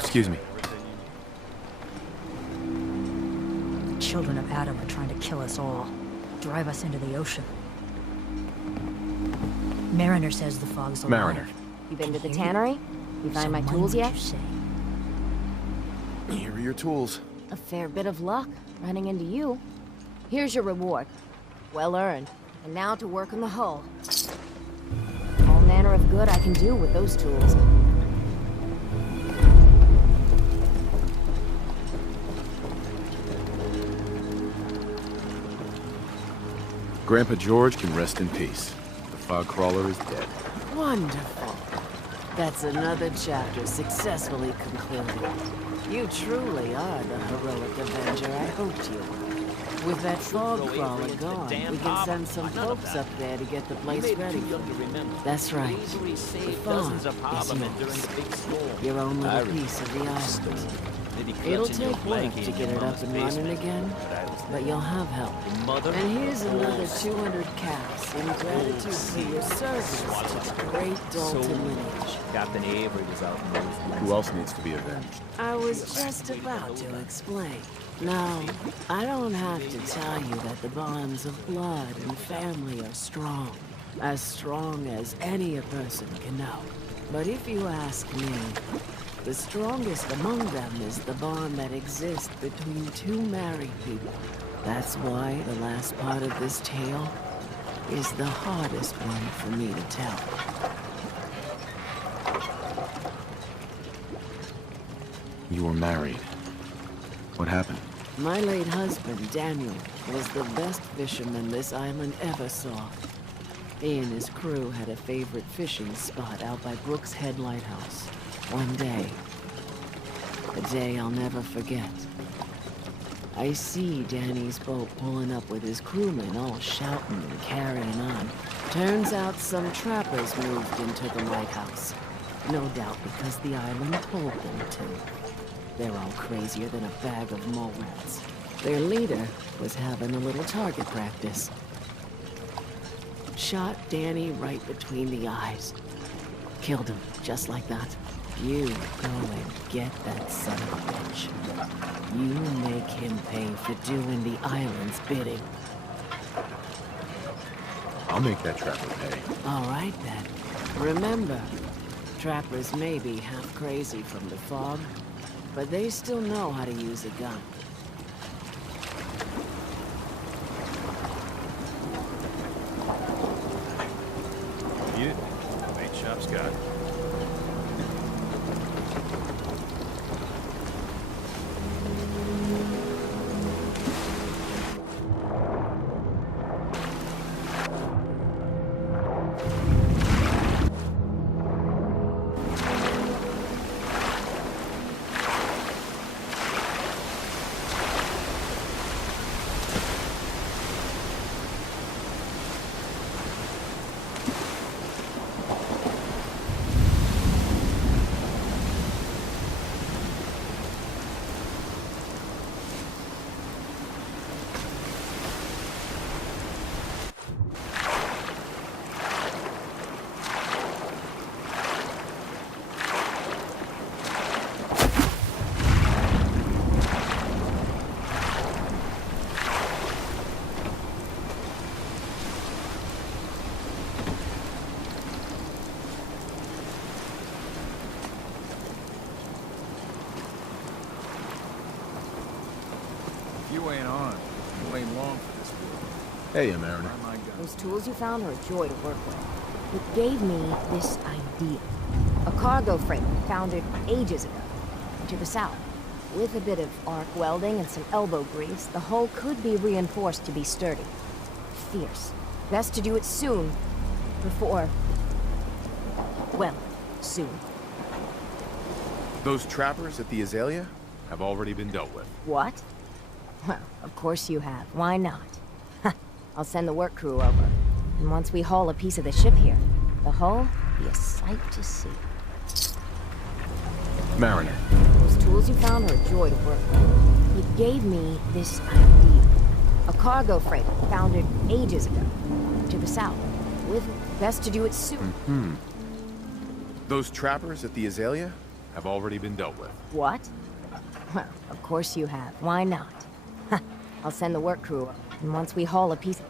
Excuse me. The children of Adam are trying to kill us all. Drive us into the ocean. Mariner says the fog's alive. Mariner. You been to the tannery? You find my tools yet? You say? Here are your tools. A fair bit of luck running into you. Here's your reward. Well earned. And now to work on the hull. All manner of good I can do with those tools. Grandpa George can rest in peace. The fog crawler is dead. Wonderful. That's another chapter successfully concluded. You truly are the heroic Avenger I hoped you were. With that fog crawler gone, we can send some folks up there to get the place ready. That's right. The farm is yours. Your own little piece of the island. It'll take work to get it up and running again, but you'll have help. And here's another 200 caps in gratitude for your service to the great Dalton lineage. Captain Avery was out in those woods. Who else needs to be avenged? I was just about to explain. No, I don't have to tell you that the bonds of blood and family are strong. As strong as any a person can know. But if you ask me, the strongest among them is the bond that exists between two married people. That's why the last part of this tale is the hardest one for me to tell. You were married. What happened? My late husband, Daniel, was the best fisherman this island ever saw. He and his crew had a favorite fishing spot out by Brooks Head Lighthouse. One day, a day I'll never forget. I see Danny's boat pulling up with his crewmen all shouting and carrying on. Turns out some trappers moved into the lighthouse. No doubt because the island told them to. They're all crazier than a bag of mole rats. Their leader was having a little target practice. Shot Danny right between the eyes. Killed him, just like that. You go and get that son of a bitch. You make him pay for doing the island's bidding. I'll make that trapper pay. All right, then. Remember, trappers may be half crazy from the fog, but they still know how to use a gun. Eat it. Mate shop's got it. You ain't on. You ain't long for this world. Hey, Mariner. My God. Those tools you found are a joy to work with. It gave me this idea. A cargo freighter founded ages ago, to the south. With a bit of arc welding and some elbow grease, the hull could be reinforced to be sturdy. Fierce. Best to do it soon, before... well, soon. Those trappers at the Azalea have already been dealt with. What? Well, of course you have. Why not? I'll send the work crew over. And once we haul a piece of the ship here, the hull will be a sight to see. Mariner. Those tools you found are a joy to work with. It gave me this idea. A cargo freighter founded ages ago, to the south. With best to do it soon. Those trappers at the Azalea have already been dealt with. What? Well, of course you have. Why not? I'll send the work crew up, and once we haul a piece...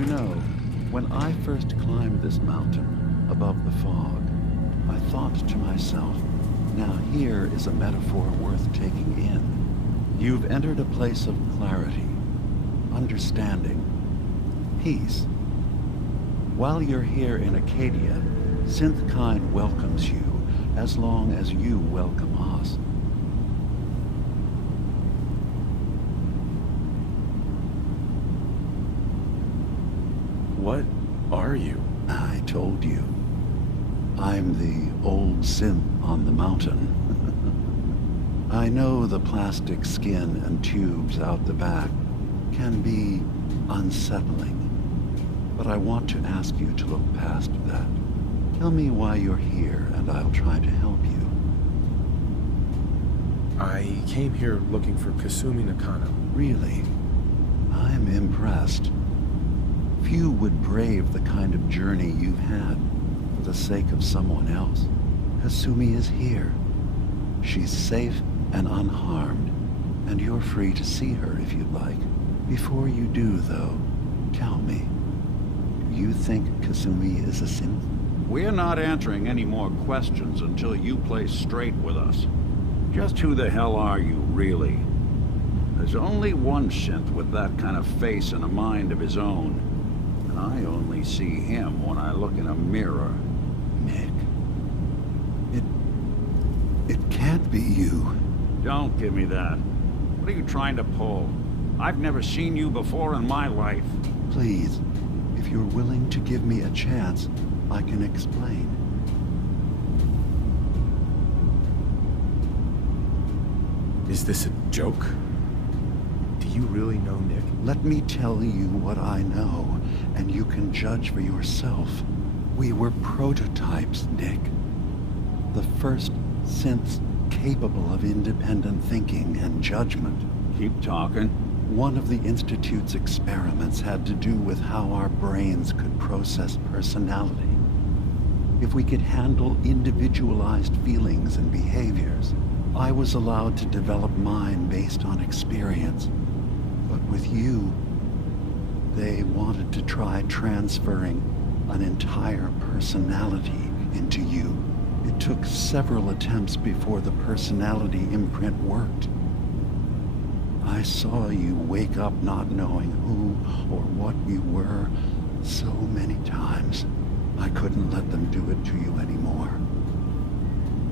You know, when I first climbed this mountain above the fog, I thought to myself, now here is a metaphor worth taking in. You've entered a place of clarity, understanding, peace. While you're here in Acadia, Synthkind welcomes you as long as you welcome us. What are you? I told you. I'm the old synth on the mountain. I know the plastic skin and tubes out the back can be unsettling, but I want to ask you to look past that. Tell me why you're here, and I'll try to help you. I came here looking for Kasumi Nakano. Really? I'm impressed. Few would brave the kind of journey you've had for the sake of someone else. Kasumi is here. She's safe and unharmed, and you're free to see her if you'd like. Before you do, though, tell me, do you think Kasumi is a synth? We're not answering any more questions until you play straight with us. Just who the hell are you, really? There's only one synth with that kind of face and a mind of his own. And I only see him when I look in a mirror. Nick. It can't be you. Don't give me that. What are you trying to pull? I've never seen you before in my life. Please, if you're willing to give me a chance, I can explain. Is this a joke? Do you really know Nick? Let me tell you what I know, and you can judge for yourself. We were prototypes, Nick. The first synths capable of independent thinking and judgment. Keep talking. One of the Institute's experiments had to do with how our brains could process personality. If we could handle individualized feelings and behaviors, I was allowed to develop mine based on experience. But with you, they wanted to try transferring an entire personality into you. It took several attempts before the personality imprint worked. I saw you wake up not knowing who or what you were so many times. I couldn't let them do it to you anymore.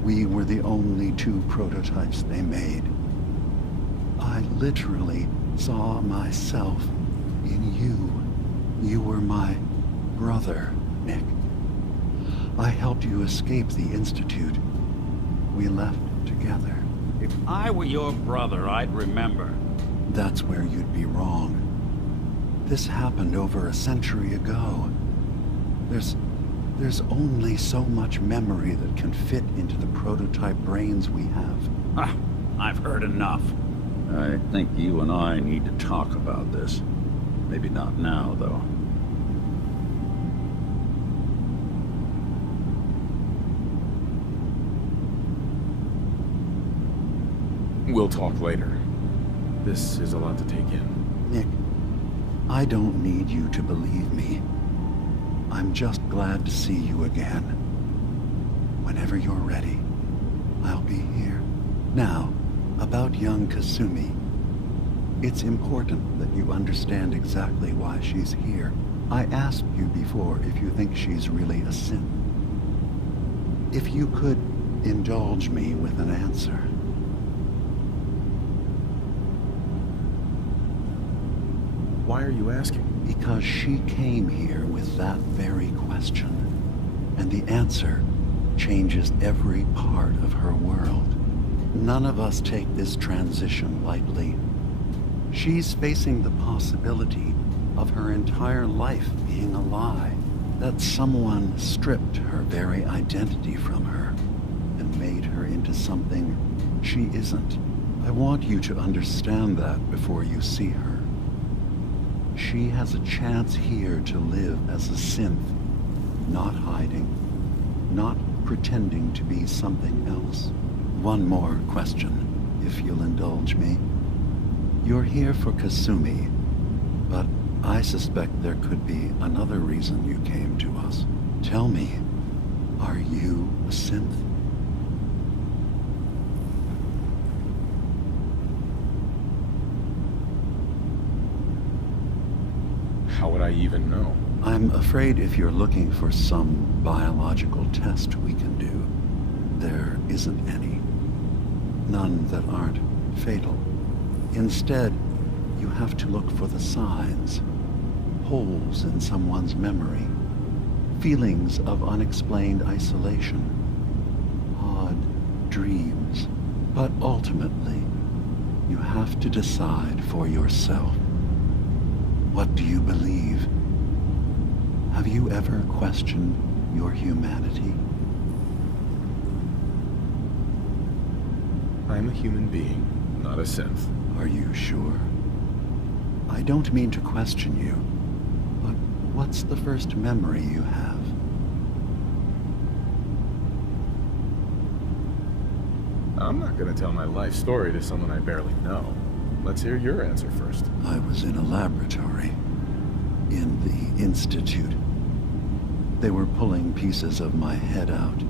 We were the only two prototypes they made. I literally saw myself in you. You were my brother, Nick. I helped you escape the Institute. We left together. If I were your brother, I'd remember. That's where you'd be wrong. This happened over a century ago. There's only so much memory that can fit into the prototype brains we have. Ah, I've heard enough. I think you and I need to talk about this. Maybe not now, though. We'll talk later. This is a lot to take in. Nick, I don't need you to believe me. I'm just glad to see you again. Whenever you're ready, I'll be here. Now, about young Kasumi. It's important that you understand exactly why she's here. I asked you before if you think she's really a synth. If you could indulge me with an answer. Why are you asking? Because she came here with that very question. And the answer changes every part of her world. None of us take this transition lightly. She's facing the possibility of her entire life being a lie. That someone stripped her very identity from her and made her into something she isn't. I want you to understand that before you see her. She has a chance here to live as a synth, not hiding, not pretending to be something else. One more question, if you'll indulge me. You're here for Kasumi, but I suspect there could be another reason you came to us. Tell me, are you a synth? How would I even know? I'm afraid if you're looking for some biological test we can do, there isn't any. None that aren't fatal. Instead, you have to look for the signs. Holes in someone's memory. Feelings of unexplained isolation. Odd dreams. But ultimately, you have to decide for yourself. What do you believe? Have you ever questioned your humanity? I'm a human being, not a synth. Are you sure? I don't mean to question you, but what's the first memory you have? I'm not gonna tell my life story to someone I barely know. Let's hear your answer first. I was in a laboratory. In the Institute. They were pulling pieces of my head out.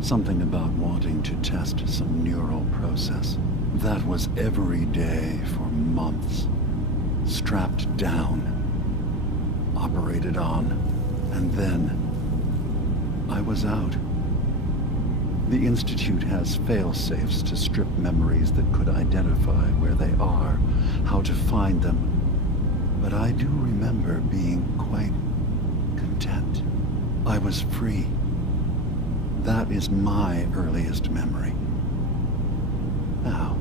Something about wanting to test some neural process. That was every day for months. Strapped down. Operated on. And then I was out. The Institute has fail-safes to strip memories that could identify where they are, how to find them. But I do remember being quite content. I was free. That is my earliest memory. Now,